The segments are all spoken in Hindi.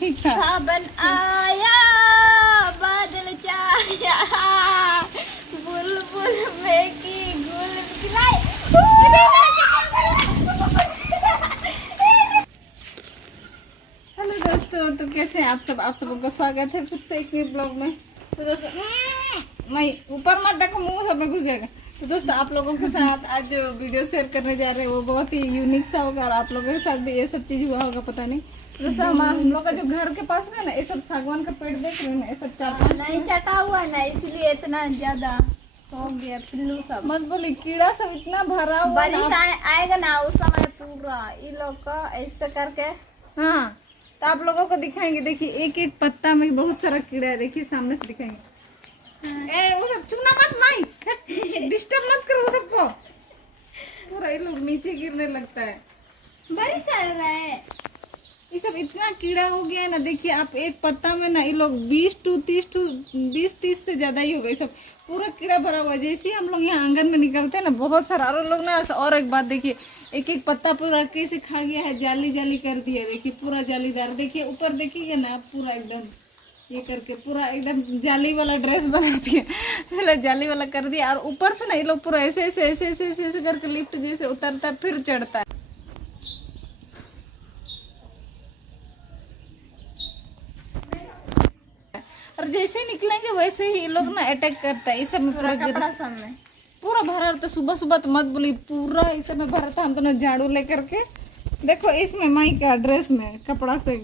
ठीक था। सावन आया बादल छाया बुलबुल में की गुल खिलाए। हेलो दोस्तों, तो कैसे हैं आप सब? आप सबों का स्वागत है फिर से एक नए ब्लॉग में। तो दोस्तों मैं ऊपर मत देखो, मुंह सब में घुस जाएगा। तो दोस्तों आप लोगों के साथ आज जो वीडियो शेयर करने जा रहे हैं वो बहुत ही यूनिक सा होगा और आप लोगों के साथ भी ये सब चीज हुआ होगा, पता नहीं। दोस्तों हम लोग का जो घर के पास में ना ये सब सागवान का पेड़ देख रहे हैं ना, ये सब 4-5 नहीं चटा हुआ ना, इसलिए इतना ज्यादा हो गया पिल्लू सब। मत बोली, कीड़ा सब इतना भरा हुआ है बारिश ना। आएगा ना उस समय पूरा ये लोग का ऐसे करके। हाँ, तो आप लोगों को दिखाएंगे। देखिए एक एक पत्ता में बहुत सारा कीड़ा है, देखिए सामने से दिखाएंगे। ए वो सब चुना मत, माई डिस्टर्ब मत करो वो सबको। पूरा ये लोग नीचे गिरने लगता है। बारिश आ रहा है। ये सब इतना कीड़ा हो गया है ना, देखिए आप एक पत्ता में ना ये लोग 20-30 से ज्यादा ही हो गए। सब पूरा कीड़ा भरा हुआ है। जैसे ही हम लोग यहाँ आंगन में निकलते हैं ना बहुत सारा, और लोग ना और एक बात देखिए, एक एक पत्ता पूरा कैसे खा गया है, जाली जाली कर दिया। देखिए पूरा जालीदार, देखिए ऊपर देखिएगा ना पूरा एकदम ये करके पूरा एकदम जाली वाला ड्रेस बना दिया, पहले जाली वाला कर दिया। और ऊपर से ना ये लोग पूरा ऐसे ऐसे ऐसे ऐसे ऐसे ऐसे करके लिफ्ट जैसे उतरता है फिर चढ़ता है। और जैसे ही निकलेंगे वैसे ही ये लोग ना अटैक करता है। ये सब में पूरा कपड़ा सामने पूरा भरा रहता। सुबह सुबह तो मत बोली, पूरा इस समय भरा था। हम तो ना झाड़ू लेकर के देखो इसमें माई का ड्रेस में कपड़ा से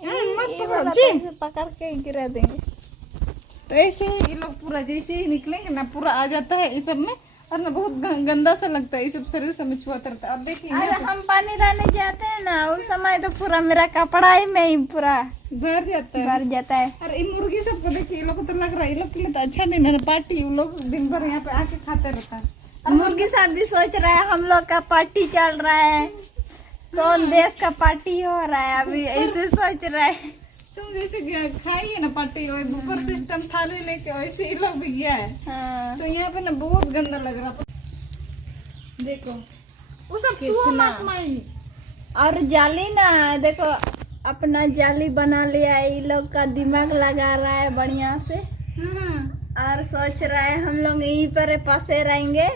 मत पकड़ो जी, पकड़ के गिरा देंगे। तो ऐसे ही ये लोग पूरा जैसे ही निकलेंगे ना पूरा आ जाता है इस सब में। और ना बहुत गंदा सा लगता है, ये सब शरीर से छुआता रहता है। अब देखिए अरे हम पानी डालने जाते हैं ना उस समय तो पूरा मेरा कपड़ा ही में ही पूरा भर जाता है। भर जाता है। और इन मुर्गी सबको देखिए, ये लोग को तो लग रहा है ये लोग के लिए तो अच्छा नहीं है पार्टी। वो लोग दिन भर यहाँ पे आके खाते रहता है। मुर्गी साहब भी सोच रहा है हम लोग का पार्टी चल रहा है, कौन देश का पार्टी हो रहा है, अभी ऐसे सोच रहा है। तुम जैसे खाइए ना पार्टी ऊपर सिस्टम थाली लेके, वैसे ही लोग भी गया है। हाँ। तो यहाँ पे ना बहुत गंदा लग रहा। देखो वो सब छुओ मत माई। और जाली ना देखो अपना जाली बना लिया है, ये लोग का दिमाग लगा रहा है बढ़िया से। हाँ। और सोच रहा है हम लोग यहीं पर फंसे रहेंगे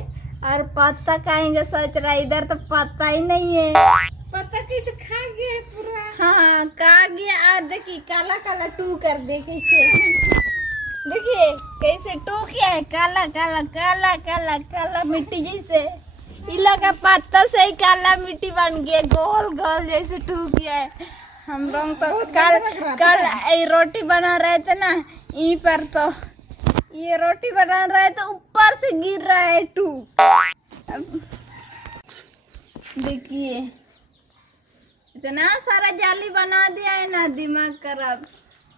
और पत्ता खाएंगे। सोच रहा है इधर तो पत्ता ही नहीं है, पता कैसे खा गया है पूरा। हाँ खा गया। और देखिए काला काला टू कर दे कैसे, देखिए कैसे टू किया है, काला काला काला काला काला मिट्टी जैसे। इन लोग का पत्ता से ही काला मिट्टी बन गया, गोल गोल जैसे टू किया है। हम लोग तो कल ये रोटी बना रहे थे ना, यहीं पर तो ये रोटी बना रहे तो ऊपर से गिर रहा है टू। देखिए इतना सारा जाली बना दिया है ना, दिमाग खराब।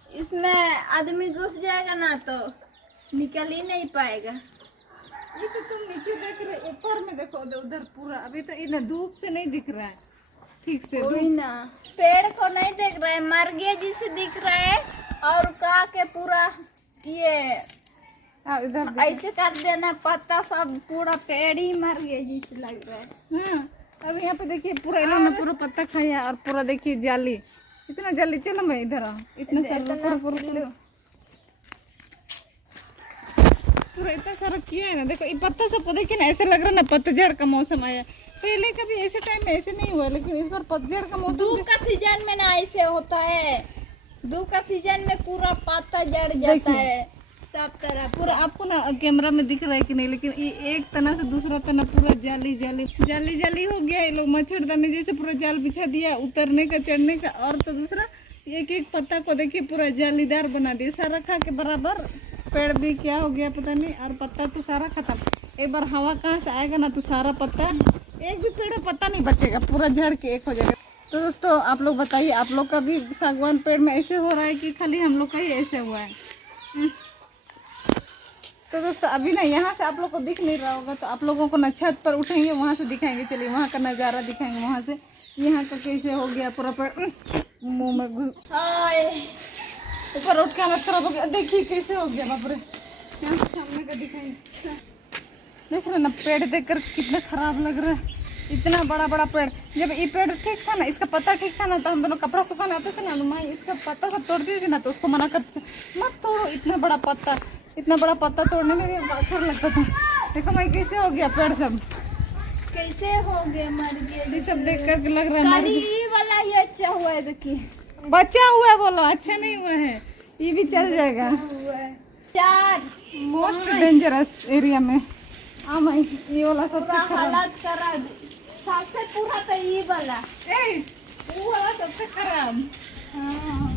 इसमें आदमी घुस जाएगा ना तो निकल ही नहीं पाएगा। ये तो तुम नीचे देख रहे, ऊपर में देखो उधर पूरा। अभी तो ये ना धूप से नहीं दिख रहा है ठीक से। कोई ना पेड़ को नहीं देख रहा है, मर गया जिसे दिख रहा है। और का के पूरा ये इधर ऐसे कर देना, पत्ता सब पूरा पेड़ ही मर गया जिसे लग रहा है। हाँ। अब यहाँ पे देखिए पूरा ये लोग ने पूरा पत्ता खाया और पूरा देखिए जाली, इतना जाली। चलो मैं इधर आऊँ, इतना सारा पूरा इतना सारा किया है ना। देखो ये पत्ता सबको देखिए ना, ऐसे लग रहा है ना पतझड़ का मौसम आया। पहले कभी ऐसे टाइम में ऐसे नहीं हुआ, लेकिन इस बार पतझड़ का मौसम। धूप का सीजन में ना ऐसे होता है, धूप का सीजन में पूरा पत्ता जड़ जाता है सब तरह पूरा। आपको ना कैमरा में दिख रहा है कि नहीं, लेकिन ये एक तना से दूसरा तना पूरा जाली जाली जाली जाली हो गया। ये लोग मच्छरदानी जैसे पूरा जाल बिछा दिया उतरने का चढ़ने का। और तो दूसरा एक एक पत्ता को देखिए पूरा जालीदार बना दिया, सारा खा के बराबर। पेड़ भी क्या हो गया पता नहीं, और पत्ता तो सारा खत्म। एक बार हवा कहाँ से आएगा ना तो सारा पत्ता, एक भी पेड़ पत्ता नहीं बचेगा, पूरा झड़ के एक हो जाएगा। तो दोस्तों आप लोग बताइए, आप लोग का भी सागवान पेड़ में ऐसे हो रहा है कि खाली हम लोग का ही ऐसे हुआ है? तो दोस्तों अभी ना यहाँ से आप लोग को दिख नहीं रहा होगा, तो आप लोगों को ना छत पर उठेंगे, वहाँ से दिखाएंगे। चलिए वहाँ का नज़ारा दिखाएंगे वहाँ से। यहाँ का कैसे हो गया पूरा पेड़ मुँह में घुस, ऊपर उठ के हालत खराब हो गया। देखिए कैसे हो गया बाप रे। यहाँ सामने का दिखाएंगे, देख रहे ना पेड़ देखकर कितना खराब लग रहा है। इतना बड़ा बड़ा पेड़। जब ये पेड़ ठीक था ना, इसका पत्ता ठीक था ना, तो हम दोनों कपड़ा सुखाने आते थे ना, तो मैं इसका पत्ता सब तोड़ दी थी ना, तो उसको मना करते थे मत तोड़ो इतना बड़ा पत्ता। इतना बड़ा पत्ता तोड़ने में भी अच्छा लगता था। देखो मैं कैसे हो गया पेड़ सब, कैसे हो गए, मर गए। ये सब देख कर लग रहा है मर गया। ये वाला ये अच्छा हुआ है, देखिए बचा हुआ है, बोलो अच्छा नहीं हुआ है, ये भी चल जाएगा। हुआ है 4 मोस्ट डेंजरस एरिया में मैं ये वाला पूरा सबसे खराब। हालत करा दी। सबसे पूरा तो ये वाला। वो वाला सबसे खराब। हाँ।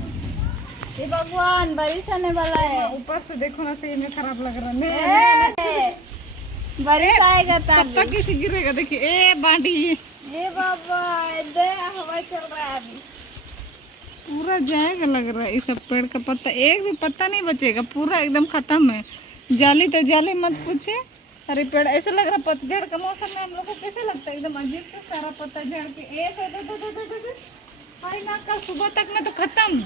ये भगवान बारिश आने वाला है। ऊपर से देखो ना, सही में खराब लग रहा है। बारिश आएगा तब। पत्ता कैसे गिरेगा, देखिए ए बांडी ये बाबा दे हवा चल रहा है अभी। पूरा जाएगा लग रहा है। इस सब पेड़ का पत्ता, एक भी पत्ता नहीं बचेगा, पूरा एकदम खत्म है। जाली तो जाली मत पूछे। अरे पेड़ ऐसा लग रहा है पतझड़ का मौसम में हम लोग को कैसे लगता है, एकदम अजीब से सारा पत्ता झड़ के एक भाई ना, कल सुबह तक में तो खत्म।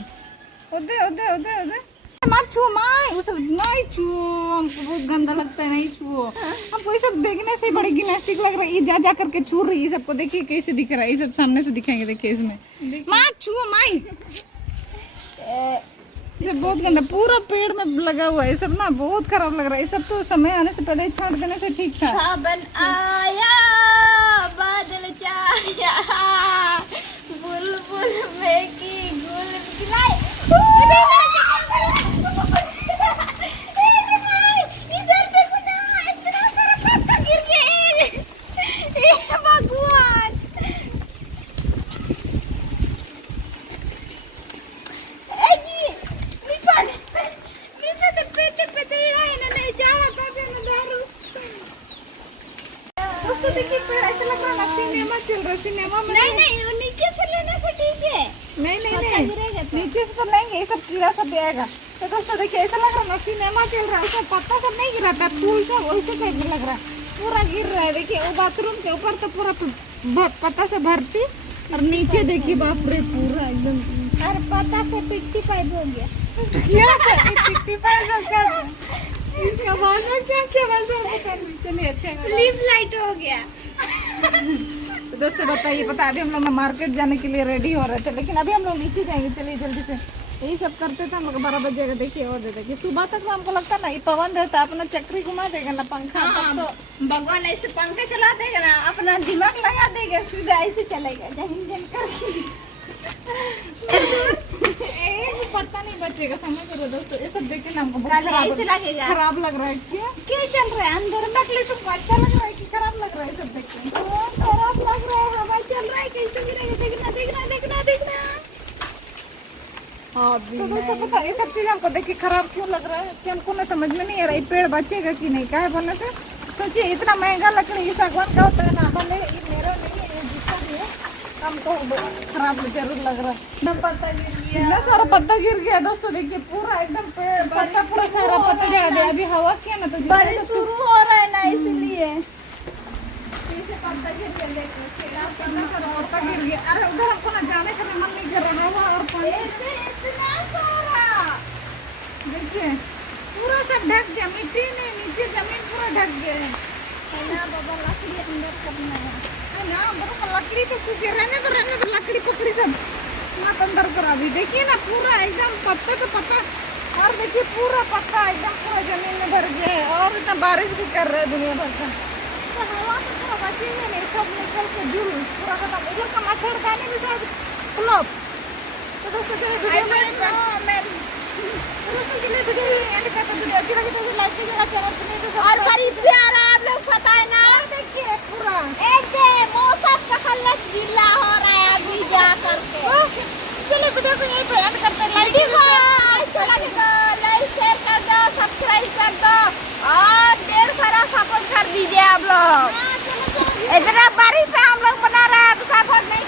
उधे उधे उधे उधे मत छुओ माई, वो सब नहीं छुओ, हमको बहुत गंदा लगता है, नहीं छुओ। हमको ये सब देखने से बड़ी गिम्नास्टिक लग रहा है। ये जा जा करके छू रही है सबको, देखिए कैसे दिख रहा है। ये सब सामने से दिखाएंगे, देखिए इसमें मत छुओ माई। ये सब बहुत गंदा, पूरा पेड़ में लगा हुआ है। ये सब ना बहुत खराब लग रहा है। ये सब तो समय आने से पहले ही छांट देने से ठीक था। सावन आया बादल छाया, बुलबुल में की गुल खिलाए। इधर देखो ना, इतना सारा पत्ता गिर गया। हे भगवान, ऐसा लग रहा है सिनेमा चल रहा है। सिनेमा में नहीं वो नीचे से लेने से ठीक है। नहीं नीचे से तो नहीं, ये सब कीड़ा सब भी आएगा। तो दोस्तों देखिए ऐसा लग रहा है ना सिनेमा चल रहा है। उसमें पत्ता सब नहीं गिरा था, फूल सब वैसे टाइप में लग रहा है, पूरा गिर रहा है। देखिए वो बाथरूम के ऊपर तो पूरा पत्ता से भरती, और नीचे देखिए बाप रे पूरा एकदम, और पत्ता से पिट्टी पाइप हो गया। पिट्टी पाइप क्या बात है, क्या बात है। चलिए अच्छा लिप लाइट हो गया। तो दोस्तों बताइए, पता अभी हम लोग मार्केट जाने के लिए रेडी हो रहे थे, लेकिन अभी हम लोग नीचे जाएंगे। चलिए जल्दी से, यही सब करते थे हम लोग। 12 बजेगा देखिए, और दे देखिए सुबह तक में हमको लगता है ना ये पवन देवता अपना चक्री घुमा देगा ना, पंखा। हाँ, भगवान ऐसे पंखा चला देगा ना, अपना दिमाग लगा देगा, सीधा ऐसे चलेगा जहीं जन कर। एक पत्ता नहीं बचेगा, समझ रहे हो दोस्तों। ये सब देखे ना हमको ऐसे लगेगा, खराब लग रहा है। क्या चल रहा है अंदर? नकली तुमको अच्छा लग रहा है कि खराब लग रहा है? सब देख के खराब लग रहा है, हवा चल रहा है, कैसे गिरेगा? देखना देखना देखना देखना। तो दोस्तों पता ये सब चीज हमको देख के खराब क्यों लग रहा है कि हमको ना समझ में नहीं आ रहा है पेड़ बचेगा कि नहीं। क्या है बोलने से सोचिए, इतना महंगा लकड़ी ये सागवान का होता है ना, भले ये मेरा नहीं है, ये जिसका भी है, हमको खराब जरूर लग रहा है। पत्ता गिर गया, इतना सारा पत्ता गिर गया दोस्तों। देखिए पूरा एकदम पत्ता पूरा सारा पत्ता जला दिया। अभी हवा किया ना तो बारिश शुरू हो रहा है ना, इसलिए पत्ता गिर गया। देखो पत्ता गिर गया। अरे उधर हमको ना जाने का भी मन नहीं कर रहा है। और पानी इतना सारा देखिए पूरा सब ढक गया, मिट्टी नहीं, नीचे जमीन पूरा ढक गया है ना। बाबा लकड़ी अंदर करना है ना, बरोबर लकड़ी तो सूखे, रहने तो लकड़ी पकड़ी सब मत अंदर करा दी। देखिए ना पूरा एकदम पत्ता तो पत्ता, और देखिए पूरा पत्ता एकदम पूरा जमीन में भर गया है। और इतना बारिश भी कर रहे हैं दुनिया भर का, तो हवा तो पूरा बचेगा नहीं, सब निकल के जुल पूरा खत्म। इधर का मच्छरदानी भी शायद फ्लॉप। तो दोस्तों चलिए वीडियो एंड करते, वीडियो अच्छी लगी तो लाइक कीजिएगा, चैनल पर नहीं तो और बारिश भी आ रहा है, आप लोग पता है ना। देखिए पूरा ऐसे मौसम का हालत गीला हो रहा है अभी जा करके। चलिए वीडियो को यहीं पे एंड करते हैं। लाइक अच्छा लगे तो लाइक शेयर कर दो, सब्सक्राइब कर दो, और ढेर सारा सपोर्ट कर दीजिए आप लोग। इतना बारिश में हम लोग बना रहे हैं तो सपोर्ट नहीं